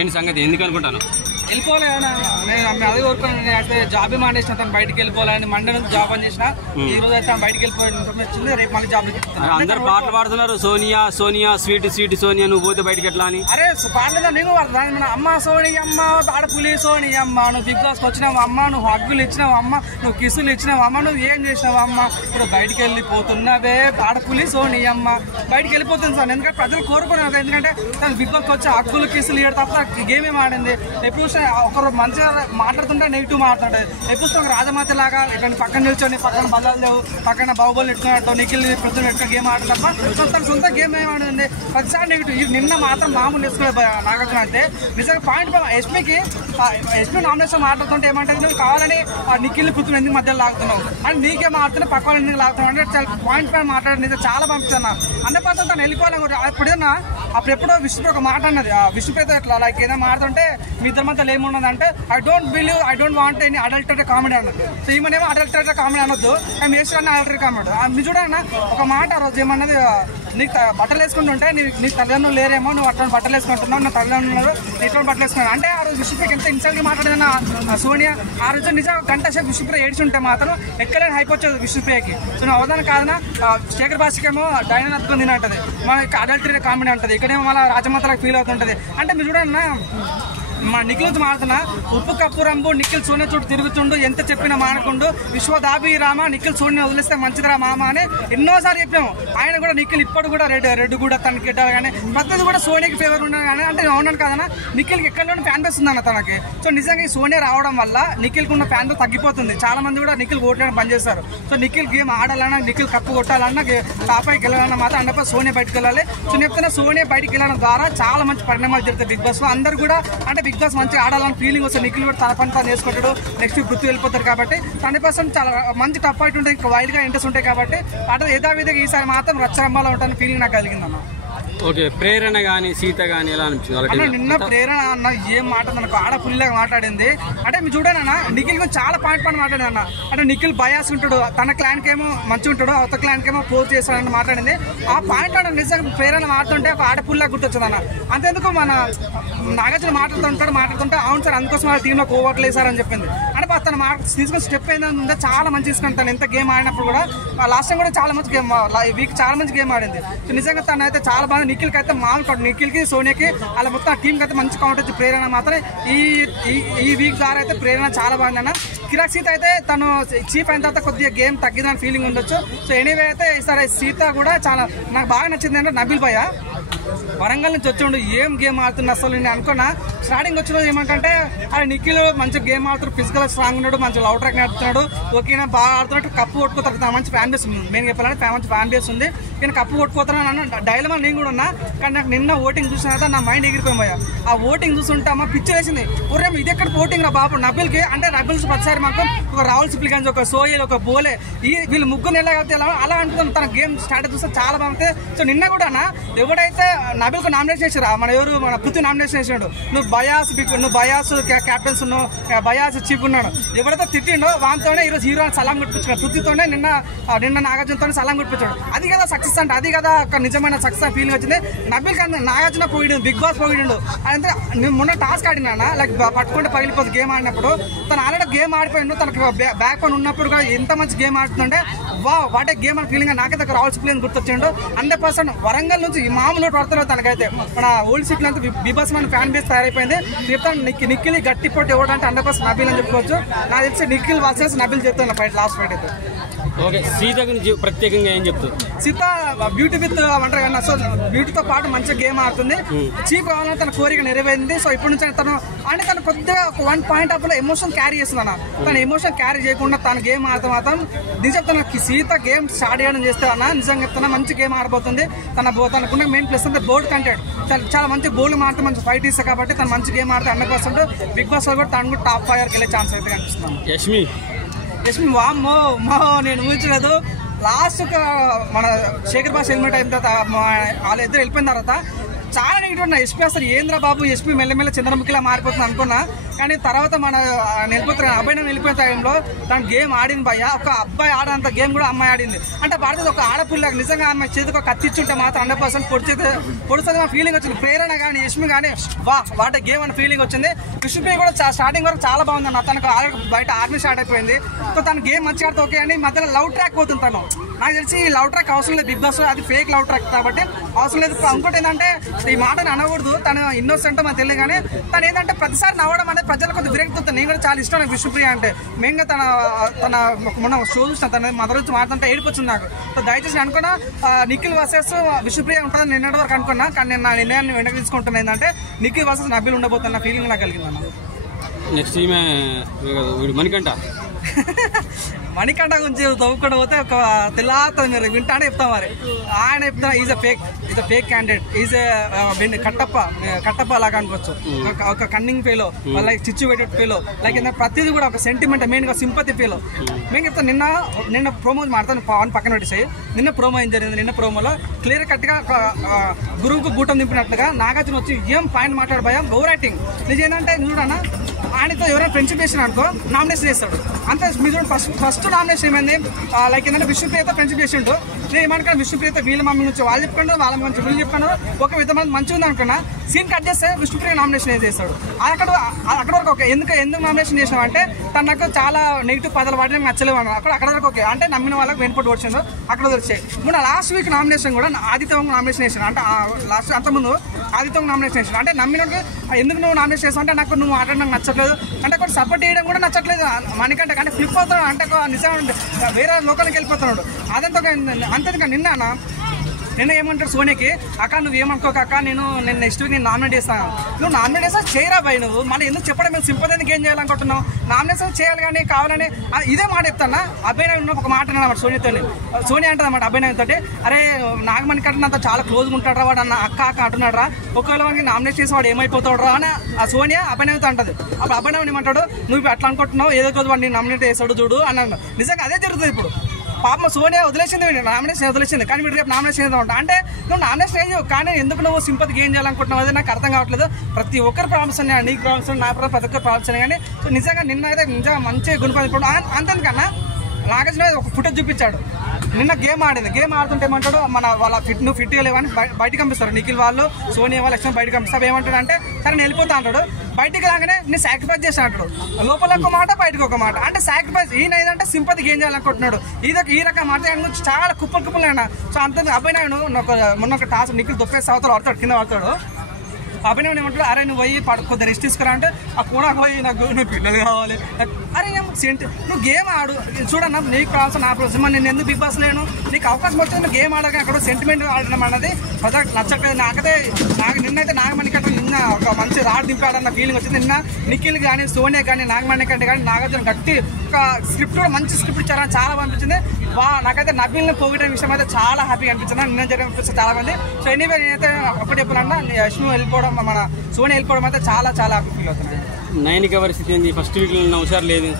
ఏంటి సంగతి ఎందుకు అనుకుంటాను వెళ్ళిపోలేనా నేను అదే కోరుకున్నాను. అయితే జాబ్ మానేసిన తను బయటకు వెళ్ళిపోవాలని మండే నుంచి జాబ్ అని చేసిన ఈ రోజు అయితే బయటకు వెళ్ళిపోయిన ఇన్ఫర్మేషన్ రేపు మళ్ళీ జాబ్ అందరు పాటలు పాడుతున్నారు. సోనియా సోనియా స్వీట్ స్వీట్ సోనియా నువ్వు పోతే బయటకి ఎట్లా అని. అరే పాడలేదా నేను వాడతాను. మన అమ్మ సోని అమ్మ ఆడపులి సోని అమ్మ నువ్వు బిగ్ బాస్కి వచ్చినావు అమ్మ, నువ్వు హగ్గులు ఇచ్చినావు అమ్మ, నువ్వు కిసులు ఇచ్చినావు అమ్మ, నువ్వు ఏం చేసినావు అమ్మ, ఇప్పుడు బయటకు వెళ్ళిపోతున్నావే ఆడపులి సోని అమ్మ బయటకు వెళ్ళిపోతుంది సార్. ఎందుకంటే ప్రజలు కోరుకున్నారు. ఎందుకంటే తను బిగ్ బాస్కి వచ్చి హగ్గులు కిసులు ఇవ్వడం తప్ప గేమ్ ఏం ఆడింది. ఎప్పుడు ఒకరు మంచిగా మాట్లాడుతుంటే నెగిటివ్ మాట్లాడేది. ఎప్పుడు ఒక రాజమాత లాగా ఇక్కడ పక్కన నిల్చొని పక్కన బలాలు లేవు పక్కన బాహుబలి ఎట్టుకున్నట్టు నిఖిల్ ప్రతి ఎట్లా గేమ్ ఆడడం తప్ప తన సొంత గేమ్ ఏం ఆడింది. ప్రతిసారి నెగిటివ్. నిన్న మాత్రం మామూలు వేసుకునే నాగార్జున అంటే నిజంగా పాయింట్ ఎస్పీ నామినేషన్ మాట్లాడుతుంటే ఏమంటే నువ్వు కావాలని నిఖిల్ పృథ్వీ ఎందుకు మధ్యలో లాగుతున్నావు అని నీకేం ఆడుతున్నావు పక్క వాళ్ళు ఎందుకు లాగుతున్నావు అంటే చాలా పాయింట్ పైన మాట్లాడి నిజంగా చాలా పంపిస్తున్నా. 100% తను వెళ్ళిపోవాలి. అప్పుడేనా అప్పుడెప్పుడో విష్ణుప్రియ ఒక మాట అన్నది. విష్ణుప్రియతో ఇట్లా లైక్ ఏదైనా మాట్లాడుతుంటే మీ ఇద్దరి మధ్యలో ఏమున్నది అంటే I don't want any adultery comedy అన్నది. సో ఈమెనేమో అడల్టరీ కామెడీ అనొద్దు మేము వేసుకున్న అడల్టరీ కామెడీ మీరు చూడన్నా ఒక మాట ఆ రోజు ఏమన్నది నీకు బట్టలు వేసుకుంటుంటే నీకు తల్లిదండ్రులు లేరేమో నువ్వు అట్లా బట్టలు వేసుకుంటున్నావు నా తల్లిదండ్రులు నీతో బట్టలు వేసుకున్నావు అంటే ఆ రోజు విష్ణుప్రియకి ఎంత ఇన్సల్ట్గా మాట్లాడిన సోనియా ఆ రోజు నిజంగా గంట సేపు విష్ణుప్రియ ఏడ్చి ఉంటే మాత్రం ఎక్కడైనా హైప్ వచ్చేది విష్ణుప్రియకి. సో నువ్వు అవదానం కాదనా శేఖర్ భాషకేమో డైనా నత్తుకొని తినంటది మనకి అడల్టరీ కామెడీ అంటది ఇక్కడేమో మళ్ళీ రాజమాతలకు ఫీల్ అవుతుంటది. అంటే మీరు చూడన్నా మా నిఖిల్ మాడుతున్నా ఉప్పు కప్పు రంబు నిఖిల్ సోనియా చోటు తిరుగుతుండు ఎంత చెప్పినా మానకుండు విశ్వదాభి రామ నిఖిల్ సోనియా వదిలేస్తే మంచిదిరా మామ అని ఎన్నోసార్లు చెప్పాము. ఆయన కూడా నిఖిల్ ఇప్పుడు కూడా రెడ్ కూడా తనకి ఇట్టారు కానీ ప్రతిది కూడా సోనియాకి ఫేవర్ ఉన్నాను కానీ అంటే అవునాను కదన్నా నిఖిల్కి ఎక్కడలోనే ఫ్యాన్ బేస్ ఉందన్న తనకి. సో నిజంగా ఈ సోనియా రావడం వల్ల నిఖిల్కి ఉన్న ఫ్యాన్ బేస్ తగ్గిపోతుంది. చాలా మంది కూడా నిఖిల్ ఓట్లని పనిచేస్తారు. సో నిఖిల్ గేమ్ ఆడాలన్నా నిఖిల్ కప్పు కొట్టాలన్నా టాపైకి వెళ్ళాలన్నా మాత్రం అన్నప్పుడు సోనియా బయటకు వెళ్ళాలి. సో చెప్తున్నా సోనియా బయటకు వెళ్ళడం ద్వారా చాలా మంచి పరిణామాలు జరుగుతాయి బిగ్ బాస్ లో. అందరూ కూడా అంటే బిగ్ బాస్ మంచిగా ఆడాలని ఫీలింగ్ వస్తుంది. నిఖిల్ కూడా తన పని తాను చేసుకుంటాడు. నెక్స్ట్ గుర్తు వెళ్ళిపోతారు కాబట్టి 100% చాలా మంచి టఫ్ ఫైట్ ఉంటాయి. ఇంకా వైల్డ్ గా ఇంట్రెస్ట్ ఉంటాయి కాబట్టి అటు యథావిధిగా ఈసారి మాత్రం రచ్చరంబాలో ఉంటాను ఫీలింగ్ నాకు కలిగిందన్న. ఓకే ప్రేరణ కానీ సీత కానీ ఎలా అనిపించింది? నిన్న ప్రేరణ అన్న ఏం మాట మనకు ఆడపుల్లిలాగా మాట్లాడింది. అంటే మీరు చూడండి అన్న నిఖిల్ గురించి చాలా పాయింట్ మాట్లాడింది అన్న. అంటే నిఖిల్ బయాస్ ఉంటాడు తన క్లాన్ కేమో మంచిగా ఉంటాడు అవత క్లాన్ కేమో పోజ్ చేస్తాడని మాట్లాడింది. ఆ పాయింట్ అన్న నిజంగా ప్రేరణ మాట్లాడుతుంటే ఒక ఆడపుల్లిలాగా గుర్తొచ్చింది అన్న. అంతేందుకు మన నాగార్జున మాట్లాడుతుంటే అవును సార్ అందుకోసం వాళ్ళ టీంలో కోవట్లు వేసారని చెప్పింది. అంటే తన తీసుకుని స్టెప్ ఏంటంటే చాలా మంచి తీసుకుని తను ఎంత గేమ్ ఆడినప్పుడు కూడా లాస్ట్ టైం కూడా చాలా మంచి గేమ్ వీక్ చాలా మంచి గేమ్ ఆడింది. నిజంగా తను అయితే చాలా బాగా నిఖిల్కి అయితే మామూలు నిఖిల్కి సోనియాకి అలా మొత్తం టీంకి అయితే మంచి కౌంటర్ వచ్చి ప్రేరణ మాత్రం ఈ వీక్ ద్వారా అయితే ప్రేరణ చాలా బాగుందన్న. కిరాక్ సీత అయితే తను చీఫ్ అయిన తర్వాత కొద్దిగా గేమ్ తగ్గిందని ఫీలింగ్ ఉండొచ్చు. సో ఎనీవే అయితే ఈసారి సీత కూడా చాలా నాకు బాగా నచ్చింది అంటే నబిల్ భయ్య వరంగల్ నుంచి వచ్చిండు ఏం గేమ్ ఆడుతున్నా అసలు నేను అనుకున్నా. స్టార్టింగ్ వచ్చిన ఏమంటే అరే నిఖిల్ మంచిగా గేమ్ ఆడుతాడు ఫిజికల్ స్ట్రాంగ్ ఉన్నాడు మంచి లవ్ ట్రాక్ నడుపుతున్నాడు ఓకేనా బాగా ఆడుతున్నట్టు కప్పు కొట్టుకోతాడు మంచి ఫ్యాన్ బేస్ ఉంది. మెయిన్ చెప్పాలంటే మంచి ఫ్యాన్ బేస్ ఉంది. నేను కప్పు కొట్టుకోతాను అన్న డైలమా నేను కూడా ఉన్నా. కానీ నాకు నిన్న ఓటింగ్ చూసిన తర్వాత నా మైండ్ ఎగిరిపోయా. ఆ ఓటింగ్ చూస్తుంటే అమ్మ పిచ్చి వేసింది. ఊరేమో ఇది ఎక్కడ ఓటింగ్ రా బాబు నబిల్కి అంటే నబిల్స్ ప్రతిసారి మాకు ఒక రాహుల్ సిప్లిగంజ్ ఒక సోయల్ ఒక బోలే వీళ్ళు ముగ్గురు నెల కాబట్టి అలా అంటున్నాం. తన గేమ్ స్టార్ట్ చూస్తే చాలా బాగుంటుంది. సో నిన్న కూడా ఎవడైతే నబిల్కు నామినేషన్ చేసారు మన పృథ్వీ నామినేషన్ చేసాడు నువ్వు బయాస్ క్యాప్టెన్స్ ఉన్నావు బయాస్ చీఫ్ ఉన్నాడు ఎవడైతే తిట్టిండో వాటితోనే ఈరోజు హీరో సలాం కొట్టించాడు. పృథ్వీతోనే నిన్న నాగార్జునతో సలాం కొట్టించాడు. అది కదా సక్సెస్ అంటే అది కదా ఒక నిజమైన సక్సెస్ ఫీలింగ్ వచ్చింది. నబిల్ కన్నా నాగార్జున పోయిడు బిగ్ బాస్ పోయిడు అంటే నేను మొన్న టాస్క్ ఆడినా లైక్ పట్టుకుంటే పగిలిపోతుంది గేమ్ ఆడినప్పుడు తను ఆల్రెడీ గేమ్ ఆడిపోయిండు. తనకు బ్యాక్ పని ఉన్నప్పుడు కూడా ఎంత మంచి గేమ్ ఆడుతుంటే వాటే గేమ్ అని ఫీలింగ్ నాకైతే రాహుల్ సిప్లిగంజ్ గుర్తొచ్చిండు. 100% వరంగల్ నుంచి మామూలు పడుతున్నారు తనకైతే మన ఓల్డ్ సిటీ అంతా బిబాస్ మన ఫ్యాన్ బేస్ తయారైపోయింది. చెప్తాను నిఖిల్ గట్టి పోటీ ఎవడంటే 100% నబిల్ అని చెప్పుకోవచ్చు. నాకు తెలిసి నిఖిల్ వర్సెస్ నబిల్ చెప్తాను ఫైట్ లాస్ట్ ఫైట్ అయితే. ఓకే సీత గురించి ప్రత్యేకంగా ఏం చెప్తారు? సీత బ్యూటీ విత్ అంటారు కదా సో బ్యూటీతో పాటు మంచిగా గేమ్ ఆడుతుంది. చీఫ్ కావాలని తన కోరిక నెరవేరింది. సో ఇప్పటి నుంచి తను కొద్దిగా 1 పాయింట్ ఆఫ్ లో ఎమోషన్ క్యారీ చేస్తుంది అన్న. తన ఎమోషన్ క్యారీ చేయకుండా తన గేమ్ ఆడితే మాత్రం నిజం తన సీత గేమ్ స్టార్ట్ చేయడం చేస్తే అన్న నిజంగా చెప్తున్నా మంచి గేమ్ ఆడబోతుంది. తనకున్న మెయిన్ ప్లస్ అంటే బోర్డ్ కంటెంట్ చాలా మంచి బోల్డ్ మాడితే మంచి ఫైట్ ఇస్తుంది కాబట్టి తను మంచి గేమ్ ఆడితే 100% బిగ్ బాస్ లో కూడా తను కూడా టాప్ 5 వెళ్ళే ఛాన్స్ అయితే కనిపిస్తుంది. యష్మి వామ్మో నేను ఊహించలేదు. లాస్ట్ మన శేఖర్ భాష హెల్మెట్ అయిన తర్వాత వాళ్ళిద్దరు వెళ్ళిపోయిన తర్వాత చాలా నెగిటివ్ ఉన్నాయి. ఎస్పీ అసలు ఏంద్ర బాబు ఎస్పీ మెల్లమెల్ల చంద్రముఖిలా మారిపోతుంది అనుకున్నా, కానీ తర్వాత మన వెళ్ళిపోతున్న అబ్బాయి వెళ్ళిపోయిన టైంలో తన గేమ్ ఆడింది భయ్య. ఒక అబ్బాయి ఆడంత గేమ్ కూడా అమ్మాయి ఆడింది. అంటే భారత ఒక ఆడపిల్ల నిజంగా అమ్మాయి చేతికి ఒక కత్తిచ్చుంటే మాత్రం 100% పొడుస్తుంది మా ఫీలింగ్ వచ్చింది. ప్రేరణ కానీ యష్మి కానీ వాటి గేమ్ అనే ఫీలింగ్ వచ్చింది. విష్ణుప్రియ కూడా స్టార్టింగ్ వరకు చాలా బాగుంది అన్న. తనకు బయట ఆర్మీ స్టార్ట్ అయిపోయింది. సో తన గేమ్ మంచిగా ఆడితే ఓకే అని మధ్యలో లవ్ ట్రాక్ పోతుంది తను. నాకు తెలిసి ఈ లవ్ ట్రాక్ అవసరం లేదు బిగ్ బాస్, అది ఫేక్ లవ్ ట్రాక్ కాబట్టి అవసరం లేదు. ఇంకోటి ఏంటంటే ఈ మాటను అనకూడదు, తను ఇన్నోసెంట్ మనకు తెలియదు, కానీ తను ఏంటంటే ప్రతిసారి నవ్వడం అనేది ప్రజలకు కొంచెం విరక్తి. నేను కూడా చాలా ఇష్టం నాకు విష్ణుప్రియ అంటే. మెయిన్గా తన మొన్న షో చూసిన తన మదర్ నుంచి మాట్లాడుతుంటే ఏడిపోతుంది నాకు. సో దయచేసి అనుకున్నా నిఖిల్ వర్సెస్ విష్ణుప్రియ ఉంటుందని నిన్నటి వరకు అనుకున్నా, కానీ నేను నా నిర్ణయాన్ని వెనక్కి తీసుకుంటున్నా. ఏంటంటే నిఖిల్ వర్సెస్ నబిల్ ఉండబోతున్న ఫీలింగ్ నాకు కలిగిందన్న. నెక్స్ట్ ఈమె మణికంఠ గురించి తవ్వుకుండా పోతే ఒక తెల్లాత మీరు వింటానే చెప్తాం. మరి ఆయన చెప్తా is a fake candidate, is Kattappa లాగా అనుకోవచ్చు. ఒక కన్నింగ్ ఫీలో, లైక్ చిచ్చు పెట్టే ఫీలో, లైక్ ప్రతిదీ కూడా ఒక సెంటిమెంట్, మెయిన్ గా సింపతి ఫీలో. మేము చెప్తాను నిన్న ప్రోమో మాడతాను పవన్ పక్కన పెట్టేసాయి. నిన్న ప్రోమో ఏం జరిగింది, నిన్న ప్రోమోలో క్లియర్ కట్ గా గురువుకు గూటం దింపినట్లుగా నాగార్జున వచ్చి ఏం పాయింట్ మాట్లాడు భయం ఓవర్ యాక్టింగ్. నిజేంటంటే చూడన్నా ఆయనతో ఎవరైనా ఫ్రెండ్షిప్ చేసిన అనుకో నామినేషన్ చేస్తాడు అంతే. మీరు ఫస్ట్ నామినేషన్ ఏమైంది, లైక్ ఏంటంటే విష్ణుప్రియతో ఫ్రెండ్షిప్ చేసిండు. నేను ఏమనుకున్నా విష్ణుప్రియతో వీళ్ళ మమ్మీ నుంచి వాళ్ళు చెప్పుకుంటారు, వాళ్ళ నుంచి వీళ్ళు చెప్పుకున్నారు. ఒక విధ మంచిగా ఉంది అనుకున్నా, సీన్ కట్ చేస్తే విష్ణుప్రియ నామినేషన్ ఏం చేస్తాడు. అక్కడ వరకు ఓకే. ఎందుకు నామినేషన్ చేసినావు అంటే తను నాకు చాలా నెగిటివ్ పదాలు వాడి నచ్చలేవు అన్నారు. అక్కడ వరకు ఓకే. అంటే నమ్మిన వాళ్ళకి వెనుపట్టు వచ్చిండు అక్కడ వచ్చాయి. మొన్న లాస్ట్ వీక్ నామినేషన్ కూడా ఆదిత్య నామినేషన్ చేసాను. అంటే లాస్ట్ అంతకుముందు ఆదిత్య నామినేషన్ చేసాను. అంటే నమ్మిన ఎందుకు నువ్వు నామినేషన్ చేస్తావు అంటే నాకు నువ్వు ఆడడం నాకు నచ్చట్లేదు, అంటే కొంచెం సపోర్ట్ చేయడం కూడా నచ్చట్లేదు మనకంటే. కానీ ఫ్లిప్ అవుతున్నాడు, అంటే నిజం వేరే లోకానికి వెళ్ళిపోతున్నాడు. అదంతా అంతేగా. నిన్న ఏమంటాడు సోనియాకి, అక్క నువ్వు ఏమనుకోక అక్క, నేను నెక్స్ట్ వీక్ నేను నామినేట్ చేస్తాను. నువ్వు నామినేట్ చేస్తా చేయరా బాయ్, నువ్వు మళ్ళీ ఎందుకు చెప్పడం, మేము సింపతి ఎందుకు ఏం చేయాలనుకుంటున్నావు, నామినేషన్ చేయాలి కానీ కావాలని ఇదే మాట చెప్తానా. అభినయ్ ఒక మాట అన్నమాట సోనియాతో. సోనియా అంటుంది అన్నమాట అభినయ్తో, అరే నాగమణి కంటే నాతో చాలా క్లోజ్గా ఉంటాడు రా వాడు, అన్న అక్క అంటున్నాడు రా, ఒకవేళ వాడికి నామినేట్ చేసి వాడు ఏమైపోతాడు రా అని ఆ సోనియా అభినయ్తో అంటది. అప్పుడు అభినయ్ ఏమంటాడు, నువ్వు అట్లా అనుకుంటున్నావు, ఏదో రోజు వాడిని నామినేట్ చేస్తాడు చూడు అని అన్నాడు. నిజంగా అదే జరుగుతుంది ఇప్పుడు. పాప సోనియా వదిలేసింది, నామినేషన్ వదిలేసింది, కానీ వీడు రేపు నామినేషన్ ఏదో ఉంటా అంటే నువ్వు నామినేషన్ ఏం కానీ ఎందుకు నువ్వు సింపతి గెయిన్ చేయాలనుకుంటున్నావు అది నాకు అర్థం కావట్లేదు. ప్రతి ఒక్కరి ప్రాబ్లమ్స్ ఉన్నాయి, నీకు ప్రాబ్లమ్స్, నా ప్రతి ఒక్కరి ప్రాబ్లమ్స్ ఉన్నాయి. కానీ సో నిజంగా నిన్న అయితే నిజంగా మంచిగా గుణపడి అంతేకన్నా నాగార్జున ఒక ఫుటేజ్ చూపించాడు. నిన్న గేమ్ ఆడింది, గేమ్ ఆడుతుంటే ఏమంటాడు, మన వాళ్ళ నువ్వు ఫిట్గా లేవని బయటకు పంపిస్తారు. నిఖిల్ వాళ్ళు సోనియా వాళ్ళు ఎక్స్ట్రా బయటకు పంపిస్తారు. ఏమంటాడు అంటే సరే నేను వెళ్ళిపోతా అంటాడు. బయటికి రాగానే నేను సాక్రిఫైస్ చేస్తా అంటాడు. లోపల ఒక మాట బయటకు ఒక మాట, అంటే సాక్రిఫైస్. ఈయన ఏదంటే సింపతి గేమ్ చేయాలనుకుంటున్నాడు. ఈ రకం మాట చాలా కుప్పలు అయినా. సో అంత అభినయ్ మొన్న ఒక టాస్క్ నిఖిల్ దొప్పేసి అవతల పడతాడు, కింద పడతాడు. అభినయ్ ఏమంటాడు, అరే నువ్వు పోయి కొద్దిగా రెస్ట్ తీసుకురా అంటే ఆ కూడా పోయి నాకు నువ్వు పిల్లలు కావాలి, అరే నువ్వు గేమ్ ఆడు చూడన్నా, నీకు కావాల్సిన నా ప్రాబ్లమ్. నేను ఎందుకు బిగ్ బాస్ లేను, నీకు అవకాశం వచ్చింది నువ్వు గేమ్ ఆడగా అక్కడ సెంటిమెంట్ ఆడడం అన్నది ప్రజలకు నచ్చట్లేదు. నాకైతే నిన్నైతే నాగమణి కంటే నిన్న ఒక మంచి రాడ్ దింపాడన్న ఫీలింగ్ వచ్చింది. నిన్న నిఖిల్ కానీ సోనియా కానీ నాగమణి కంటే కానీ నాగార్జున గట్టి ఒక స్క్రిప్ట్ కూడా మంచి స్క్రిప్ట్ ఇచ్చారని చాలా బాగా అనిపించింది. నాకైతే నబిల్ని పోగొట్టిన విషయం అయితే చాలా హ్యాపీగా అనిపించింది. నిన్న జరిగిన చాలా మంది. సో ఎనీవే నేనైతే ఒకటి చెప్పాలన్నా యష్మి వెళ్ళిపోవడం, మన సోనియా వెళ్ళిపోవడం అయితే చాలా హ్యాపీ ఫీల్ అవుతున్నాయి. నైనిక పరిస్థితి ఏంది, ఫస్ట్ వీక్ లో హుషారు లేదు.